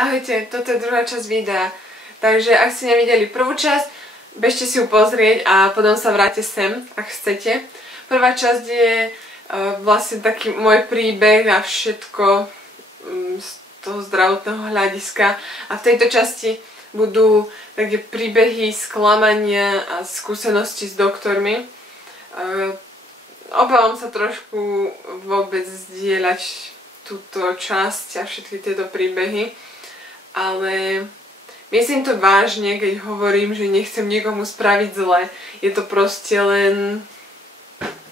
Ahojte, toto je druhá časť videa. Takže ak ste nevideli prvú časť, bežte si ju pozrieť a potom sa vráte sem, ak chcete. Prvá časť je vlastne taký môj príbeh a všetko z toho zdravotného hľadiska. A v tejto časti budú také príbehy sklamania a skúsenosti s doktormi. Obávam sa trošku vôbec zdieľať túto časť a všetky tieto príbehy, ale myslím to vážne, keď hovorím, že nechcem nikomu spraviť zle. Je to proste len...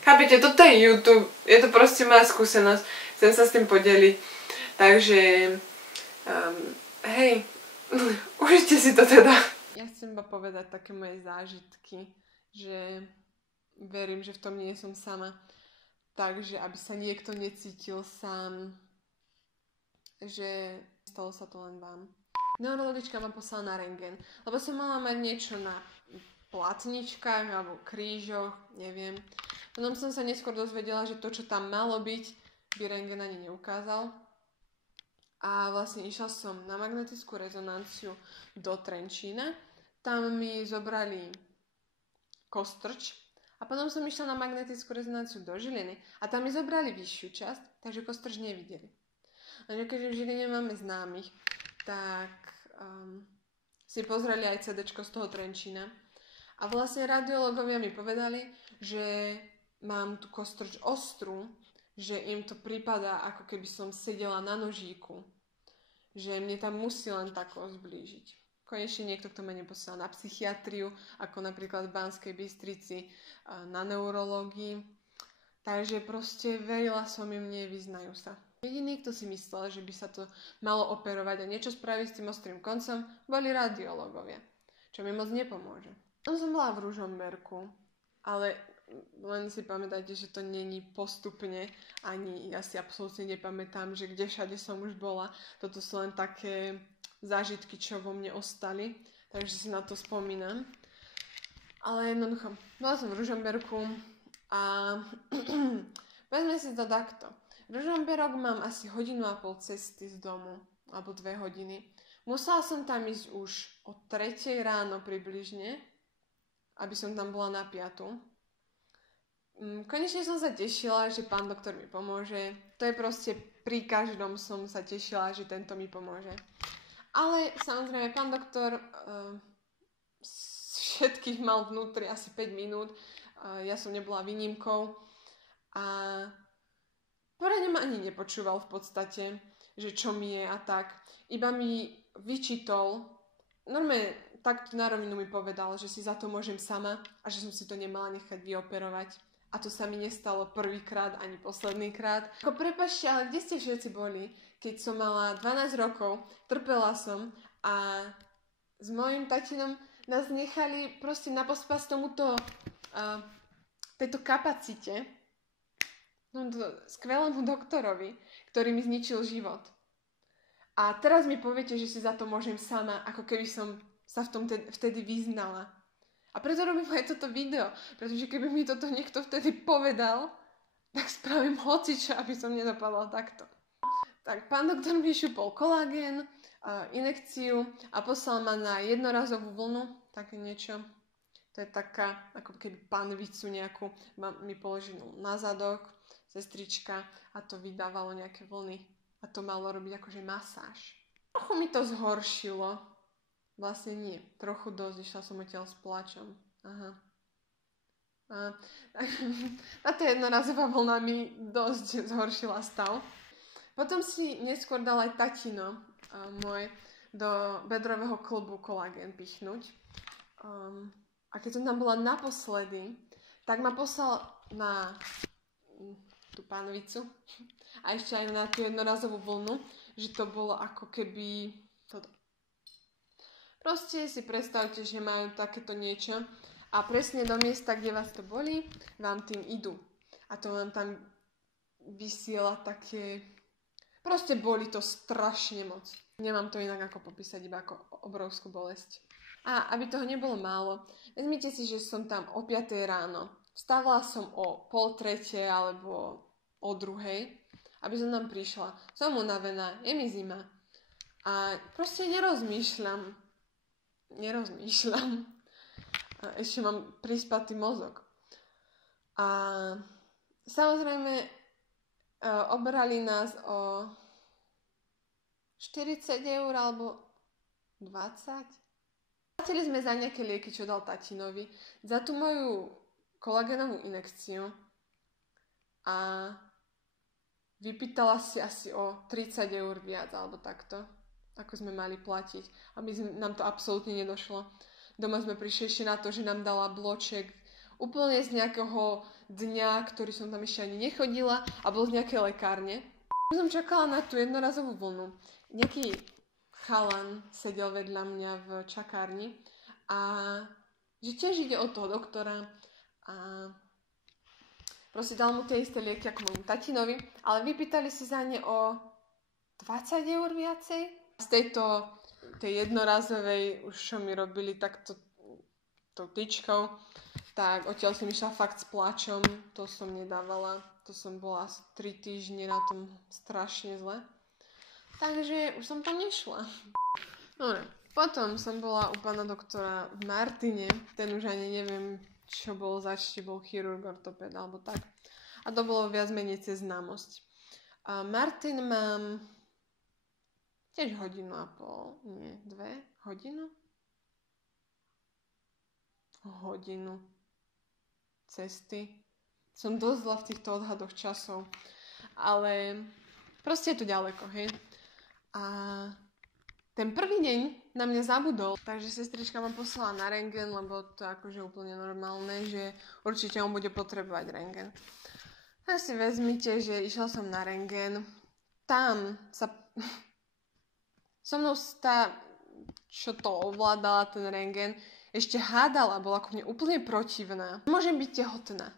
Chápete, toto je YouTube, je to proste moja skúsenosť, chcem sa s tým podeliť. Takže, hej, užite si to teda. Ja chcem iba povedať také moje zážitky, že verím, že v tom nie som sama. Takže, aby sa niekto necítil sám, že stalo sa to len vám. Neurologička ma poslala na rentgen, lebo som mala mať niečo na platničkách alebo krížoch, neviem. Potom som sa neskôr dozvedela, že to, čo tam malo byť, by rentgen ani neukázal. A vlastne išla som na magnetickú rezonanciu do Trenčína. Tam mi zobrali kostrč a potom som išla na magnetickú rezonanciu do Žiliny a tam mi zobrali vyššiu časť, takže kostrč nevideli. Lenže keďže v Žiline máme známych, tak si pozreli aj CDčko z toho Trenčína. A vlastne radiológovia mi povedali, že mám tu kostrč ostrú, že im to prípada, ako keby som sedela na nožíku. Že mne tam musí len tako zblížiť. Konečne niekto, kto ma neposielal na psychiatriu, ako napríklad v Banskej Bystrici, na neurológii. Takže proste verila som im, nevyznajú sa. Jediný, kto si myslel, že by sa to malo operovať a niečo spraviť s tým ostrým koncom, boli radiológovia, čo mi moc nepomôže. Som bola v Ružomberku, ale len si pamätajte, že to není postupne, ani ja si absolútne nepamätám, že kde všade som už bola. Toto sú len také zážitky, čo vo mne ostali, takže si na to spomínam. Ale jednoducho, bola som v Ružomberku a povedzme si to takto. Ružomberok mám asi 1,5 hodiny cesty z domu, alebo 2 hodiny. Musela som tam ísť už o 3 ráno približne, aby som tam bola na 5. Konečne som sa tešila, že pán doktor mi pomôže. To je proste pri každom som sa tešila, že tento mi pomôže. Ale samozrejme, pán doktor všetkých mal vnútri asi 5 minút. Ja som nebola výnimkou. A poradne ma ani nepočúval v podstate, že čo mi je a tak. Iba mi vyčítol, normálne tak na rovinu mi povedal, že si za to môžem sama a že som si to nemala nechať vyoperovať. A to sa mi nestalo prvýkrát ani posledný krát. Ako prepáčte, ale kde ste všetci boli, keď som mala 12 rokov, trpela som a s mojím tatinom nás nechali proste na pospas tomuto, tejto kapacite, skvelému doktorovi, ktorý mi zničil život. A teraz mi poviete, že si za to môžem sama, ako keby som sa v tom vtedy vyznala. A preto robím aj toto video, pretože keby mi toto niekto vtedy povedal, tak spravím hocičo, aby som nedopadla takto. Tak pán doktor mi šupol kolagén, injekciu a poslal ma na jednorazovú vlnu, také niečo. To je taká, ako keby panvicu nejakú, mi položil na zadok, sestrička a to vydávalo nejaké vlny. A to malo robiť akože masáž. Trochu mi to zhoršilo. Vlastne nie. Trochu dosť. Išla som odtiaľ s plačom. Aha. Táto jednorazová vlna mi dosť zhoršila stav. Potom si neskôr dal aj tatino môj do bedrového klbu kolagén pichnúť. A keď som tam bola naposledy, tak ma poslal na tú pánvicu a ešte aj na tú jednorazovú vlnu, že to bolo ako keby toto. Proste si predstavte, že majú takéto niečo a presne do miesta, kde vás to bolí, vám tým idú. A to vám tam vysiela také... Proste boli to strašne moc. Nemám to inak ako popísať, iba ako obrovskú bolesť. A aby toho nebolo málo, vezmite si, že som tam o 5 ráno. Vstávala som o 2:30 alebo o 2:00, aby som tam prišla. Som unavená, je mi zima. A proste nerozmýšľam. A ešte mám prispatý mozog. A samozrejme obrali nás o 40 eur alebo 20. Platili sme za nejaké lieky, čo dal tatinovi, za tú moju kolagénovú injekciu a vypýtala si asi o 30 eur viac alebo takto, ako sme mali platiť. A nám to absolútne nedošlo. Doma sme prišli ešte na to, že nám dala bloček úplne z nejakého dňa, ktorý som tam ešte ani nechodila a bol z nejakej lekárne. Som čakala na tú jednorazovú vlnu. Nejaký chalan sedel vedľa mňa v čakárni a že tiež ide od toho doktora a proste dal mu tie isté lieky ako môjmu tatinovi, ale vypýtali si za ne o 20 eur viacej. Z tej jednorazovej už čo mi robili takto tou tyčkou, tak odtiaľ som išla fakt s pláčom, to som nedávala, to som bola asi 3 týždne na tom strašne zle. Takže už som tam nešla. Dobre, potom som bola u pána doktora v Martine, ten už ani neviem, čo bol zač, či bol chirurg, ortopéd alebo tak. A to bolo viac menej cez známosť. A Martin mám tiež 1,5 hodiny, nie, 2 hodiny? Hodinu cesty. Som dosť zlá v týchto odhadoch časov, ale proste je to ďaleko, hej. A ten prvý deň na mňa zabudol, takže sestrička ma poslala na rentgen, lebo to je akože úplne normálne, že určite on bude potrebovať rentgen. A si vezmite, že išla som na rentgen, tam sa so mnou tá, čo to ovládala ten rentgen, ešte hádala, bola ku mne úplne protivná. Môžem byť tehotná.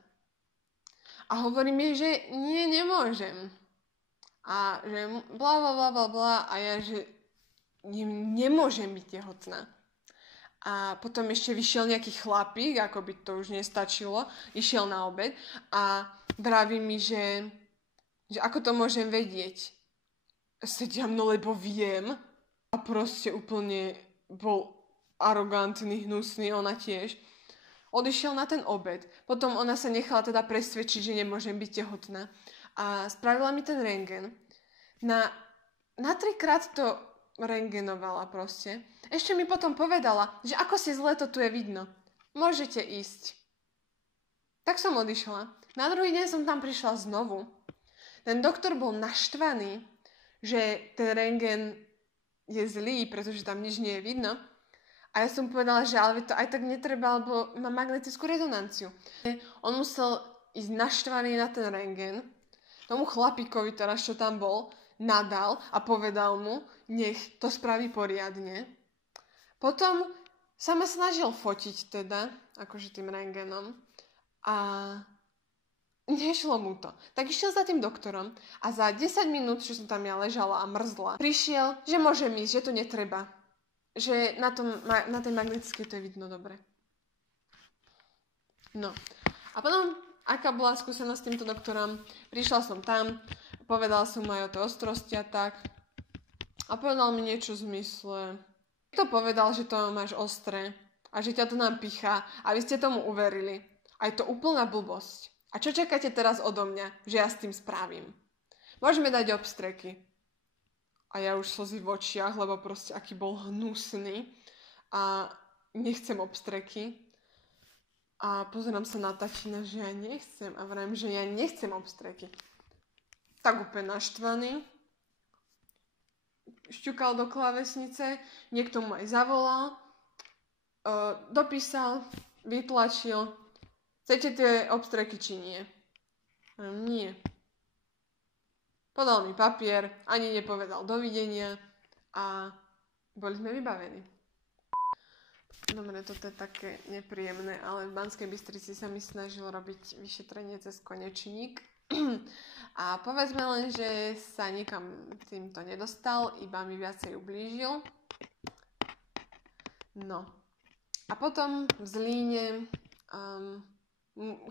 A hovorí mi, že nie, nemôžem. A že bla bla bla bla bla a ja, že nemôžem byť tehotná. A potom ešte vyšiel nejaký chlapík, ako by to už nestačilo, išiel na obed a vraví mi, že ako to môžem vedieť. Sediam, no lebo viem. A proste úplne bol arogantný, hnusný, ona tiež. Odišiel na ten obed. Potom ona sa nechala teda presvedčiť, že nemôžem byť tehotná. A spravila mi ten rentgen. Na 3-krát to rentgenovala proste. Ešte mi potom povedala, že ako si zle to tu je vidno. Môžete ísť. Tak som odišla. Na druhý deň som tam prišla znovu. Ten doktor bol naštvaný, že ten rentgen je zlý, pretože tam nič nie je vidno. A ja som povedala, že ale to aj tak netreba, lebo má magnetickú rezonanciu. On musel ísť naštvaný na ten rentgen. Tomu chlapíkovi teraz, čo tam bol, nadal a povedal mu, nech to spraví poriadne. Potom sa ma snažil fotiť teda, akože tým rentgenom. A nešlo mu to. Tak išiel za tým doktorom a za 10 minút, čo som tam ja ležala a mrzla, prišiel, že môžem ísť, že to netreba. Že na tej magnetickej to je vidno dobre. No. A potom, aká bola skúsenosť s týmto doktorom, prišla som tam, povedala som mu aj o tej ostrosti a tak. A povedal mi niečo v zmysle, to povedal, že to máš ostré a že ťa to nám pichá a vy ste tomu uverili. A je to úplná blbosť. A čo čakáte teraz odo mňa, že ja s tým spravím? Môžeme dať obstreky. A ja už slzy v očiach, lebo proste aký bol hnusný a nechcem obstreky. A pozerám sa na tačina, že ja nechcem a vravím, že ja nechcem obstreky. Tak úplne naštvaný. Šťukal do klávesnice, niekto mu aj zavolal, dopísal, vytlačil. Chcete tie obstreky, či nie? Nie. Podal mi papier, ani nepovedal dovidenia a boli sme vybavení. Dobre, toto je také nepríjemné, ale v Banskej Bystrici sa mi snažil robiť vyšetrenie cez konečník. A povedzme len, že sa nikam týmto nedostal, iba mi viacej ublížil. No. A potom v Zlíne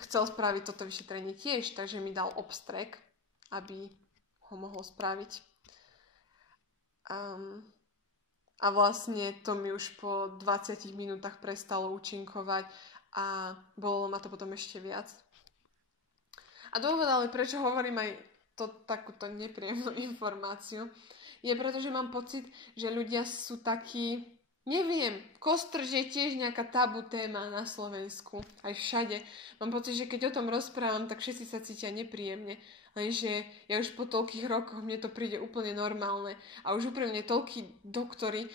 chcel spraviť toto vyšetrenie tiež, takže mi dal obstrek, aby ho mohol spraviť. A vlastne to mi už po 20 minútach prestalo účinkovať a bolo ma to potom ešte viac. A dôvod, ale prečo hovorím aj takúto nepríjemnú informáciu, je preto, že mám pocit, že ľudia sú takí, neviem, kostrž je tiež nejaká tabu téma na Slovensku, aj všade. Mám pocit, že keď o tom rozprávam, tak všetci sa cítia nepríjemne. Lenže ja už po toľkých rokoch mne to príde úplne normálne a už úprimne toľkí doktori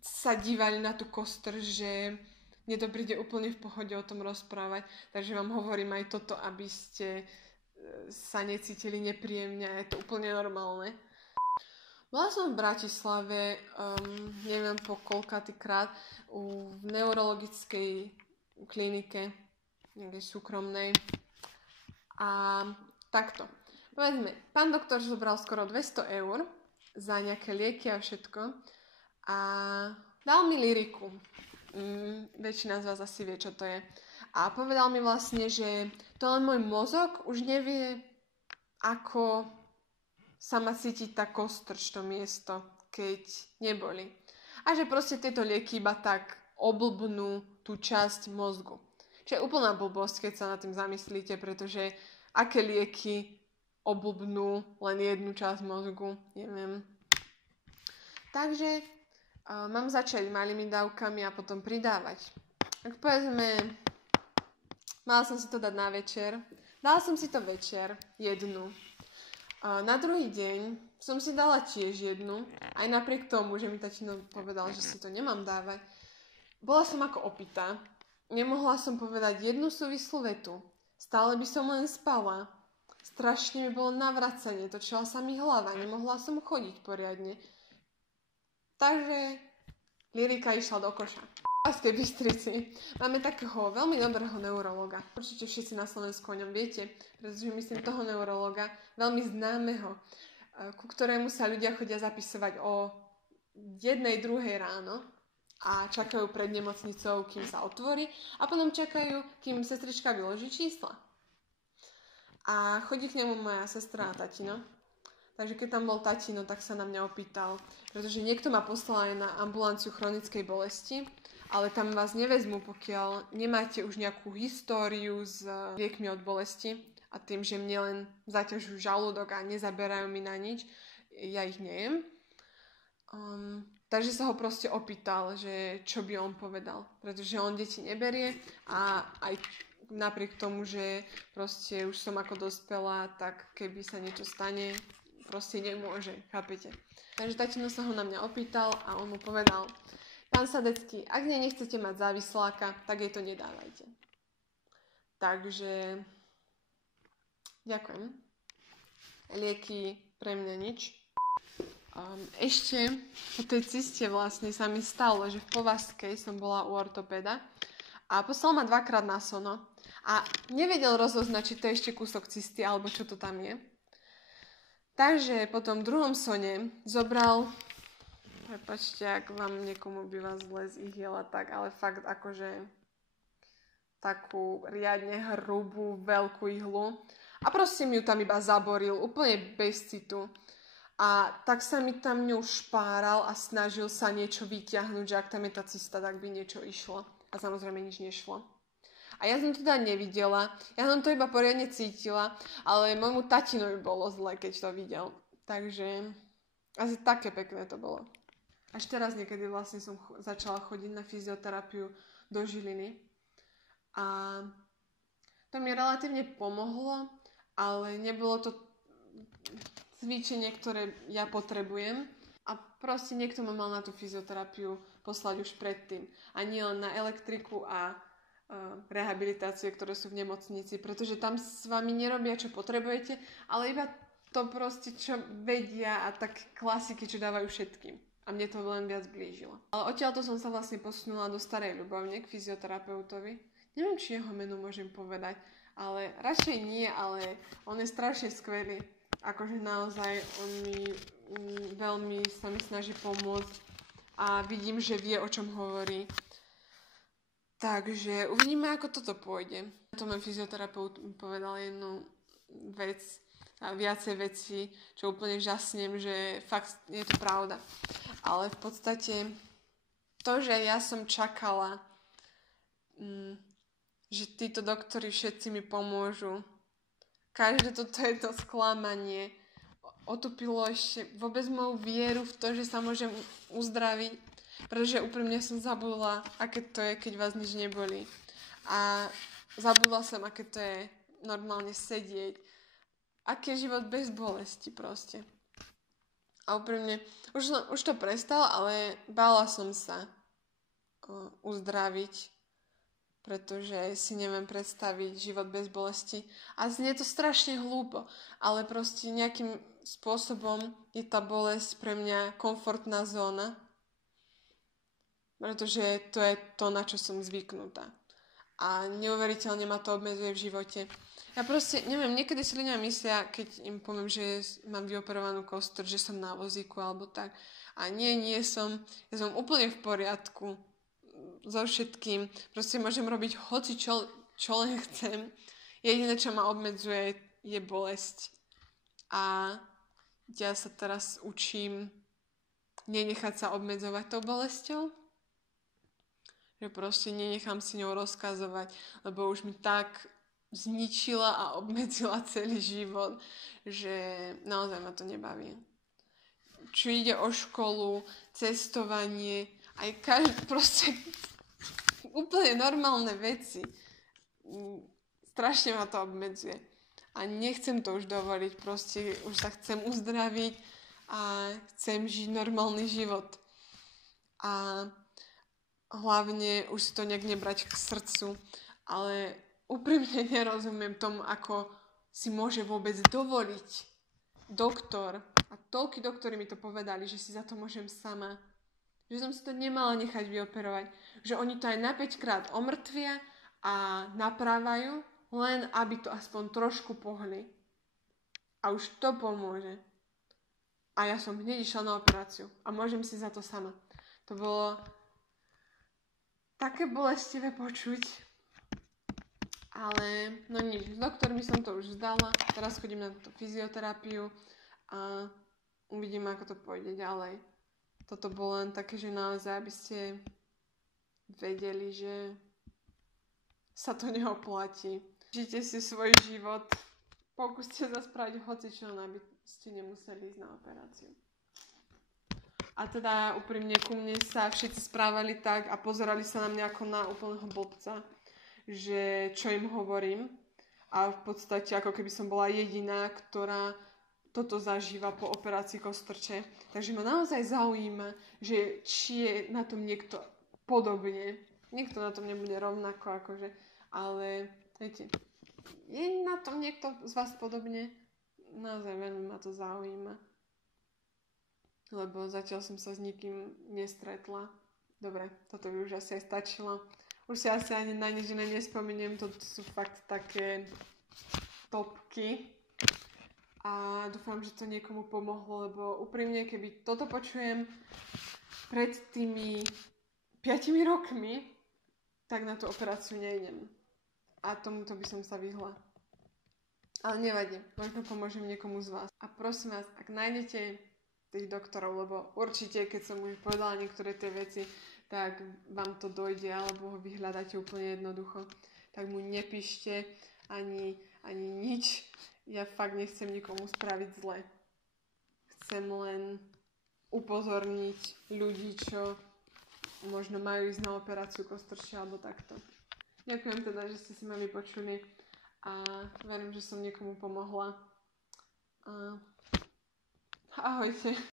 sa dívali na tú kostrž, že mne to príde úplne v pohode o tom rozprávať. Takže vám hovorím aj toto, aby ste sa necítili nepríjemne a je to úplne normálne. Bola som v Bratislave, neviem po koľkátýkrát, v neurologickej klinike, nejakej súkromnej. A takto. Povedzme, pán doktor zobral skoro 200 € za nejaké lieky a všetko a dal mi lyriku. Väčšina z vás asi vie, čo to je. A povedal mi vlastne, že to len môj mozog už nevie, ako sa má cítiť tá kostrč, to miesto, keď neboli. A že proste tieto lieky iba tak oblbnú tú časť mozgu. Čo je úplná blbosť, keď sa nad tým zamyslíte, pretože aké lieky oblbnú len jednu časť mozgu, neviem. Takže mám začať malými dávkami a potom pridávať. Tak povedzme, mala som si to dať na večer. Dala som si to večer, jednu. Na druhý deň som si dala tiež jednu, aj napriek tomu, že mi tatino povedal, že si to nemám dávať. Bola som ako opitá. Nemohla som povedať jednu súvislú vetu. Stále by som len spala. Strašne mi bolo navracanie, točila sa mi hlava, nemohla som chodiť poriadne. Takže lyrika išla do koša. V Banskej Bystrici máme takého veľmi dobrého neurologa. Určite všetci na Slovensku o ňom viete, pretože myslím toho neurologa, veľmi známeho, ku ktorému sa ľudia chodia zapisovať o 1:00, 2:00 ráno. A čakajú pred nemocnicou, kým sa otvorí a potom čakajú, kým sestrička vyloží čísla. A chodí k nemu moja sestra a tatino. Takže keď tam bol tatino, tak sa na mňa opýtal, pretože niekto ma poslal aj na ambulanciu chronickej bolesti, ale tam vás nevezmú, pokiaľ nemáte už nejakú históriu s liekmi od bolesti a tým, že mne len zaťažujú žalúdok a nezaberajú mi na nič, ja ich nejem. Takže sa ho proste opýtal, že čo by on povedal, pretože on deti neberie a aj napriek tomu, že proste už som ako dospelá, tak keby sa niečo stane, proste nemôže, chápete? Takže tatino sa ho na mňa opýtal a on mu povedal: pán Sadecký, ak nechcete mať závisláka, tak jej to nedávajte. Takže ďakujem. Lieky pre mňa nič. Ešte po tej ciste vlastne sa mi stalo, že v Povazkej som bola u ortopeda a poslal ma 2-krát na sono a nevedel rozoznať, či to je ešte kúsok cisty alebo čo to tam je. Takže po tom druhom sone zobral, prepáčte, ak vám niekomu by vás zle zihiela tak, ale fakt akože takú riadne hrubú, veľkú ihlu a proste mi ju tam iba zaboril, úplne bez citu. A tak sa mi tam ňou špáral a snažil sa niečo vyťahnuť, že ak tam je tá cista, tak by niečo išlo. A samozrejme nič nešlo. A ja som to teda nevidela, ja som to iba poriadne cítila, ale môjmu tatinovi bolo zle, keď to videl. Takže asi také pekné to bolo. Až teraz niekedy vlastne som začala chodiť na fyzioterapiu do Žiliny. A to mi relatívne pomohlo, ale nebolo to cvičenie, ktoré ja potrebujem a proste niekto ma mal na tú fyzioterapiu poslať už predtým. A nie len na elektriku a rehabilitácie, ktoré sú v nemocnici, pretože tam s vami nerobia, čo potrebujete, ale iba to proste, čo vedia a tak klasiky, čo dávajú všetkým. A mne to len viac blížilo. Ale odtiaľto som sa vlastne posunula do Starej Ľubovne k fyzioterapeutovi. Neviem, či jeho menu môžem povedať, ale radšej nie, ale on je strašne skvelý. Akože naozaj on mi veľmi sa mi snaží pomôcť a vidím, že vie, o čom hovorí. Takže uvidíme, ako toto pôjde. To môj fyzioterapeut povedal jednu vec a viacej veci, čo úplne žasnem, že fakt je to pravda. Ale v podstate to, že ja som čakala, že títo doktori všetci mi pomôžu, každé toto je to sklamanie, otupilo ešte vôbec moju vieru v to, že sa môžem uzdraviť, pretože úprimne som zabudla, aké to je, keď vás nič neboli. A zabudla som, aké to je normálne sedieť. Aký je život bez bolesti proste. A úprimne, už to prestalo, ale bála som sa uzdraviť, pretože si neviem predstaviť život bez bolesti. A znie to strašne hlúpo, ale proste nejakým spôsobom je tá bolesť pre mňa komfortná zóna, pretože to je to, na čo som zvyknutá. A neuveriteľne ma to obmedzuje v živote. Ja proste, neviem, niekedy si ľudia myslia, keď im poviem, že mám vyoperovanú kosť, že som na vozíku alebo tak. A nie som. Ja som úplne v poriadku so všetkým. Proste môžem robiť hoci čo len chcem. Jediné, čo ma obmedzuje, je bolesť. A ja sa teraz učím nenechať sa obmedzovať tou bolesťou. Že proste nenechám si ňou rozkazovať, lebo už mi tak zničila a obmedzila celý život, že naozaj ma to nebaví. Či ide o školu, cestovanie, aj proste úplne normálne veci. Strašne ma to obmedzuje. A nechcem to už dovoliť, proste už sa chcem uzdraviť a chcem žiť normálny život. A hlavne už si to nejak nebrať k srdcu, ale úprimne nerozumiem tomu, ako si môže vôbec dovoliť doktor, a toľkí doktori mi to povedali, že si za to môžem sama, že som si to nemala nechať vyoperovať, že oni to aj na 5 krát omrtvia a naprávajú, len aby to aspoň trošku pohli. A už to pomôže. A ja som hneď išla na operáciu a môžem si za to sama. To bolo také bolestivé počuť, ale no nič, s doktormi som to už vzdala, teraz chodím na túto fyzioterapiu a uvidím, ako to pôjde ďalej. Toto bolo len také, že naozaj, aby ste vedeli, že sa to neoplatí. Žite si svoj život, pokúste sa spraviť hocičo, aby ste nemuseli ísť na operáciu. A teda úprimne ku mne sa všetci správali tak a pozerali sa na mňa ako na úplného blbca, že čo im hovorím. A v podstate ako keby som bola jediná, ktorá toto zažíva po operácii kostrče. Takže ma naozaj zaujíma, že či je na tom niekto podobne. Niekto na tom nebude rovnako, akože, ale viete, je na tom niekto z vás podobne? Naozaj veľmi ma to zaujíma. Lebo zatiaľ som sa s nikým nestretla. Dobre, toto by už asi aj stačilo. Už si asi ani na nič iné nespomeniem, to sú fakt také topky. A dúfam, že to niekomu pomohlo, lebo úprimne, keby toto počujem pred tými 5 rokmi, tak na tú operáciu nejdem. A tomuto by som sa vyhla. Ale nevadí, možno pomôžem niekomu z vás. A prosím vás, ak nájdete tých doktorov, lebo určite, keď som už povedala niektoré tie veci, tak vám to dojde, alebo ho vyhľadáte úplne jednoducho. Tak mu nepíšte ani nič. Ja fakt nechcem nikomu spraviť zle. Chcem len upozorniť ľudí, čo možno majú ísť na operáciu kostrčia alebo takto. Ďakujem teda, že ste si ma vypočuli a verím, že som niekomu pomohla. Ahojte.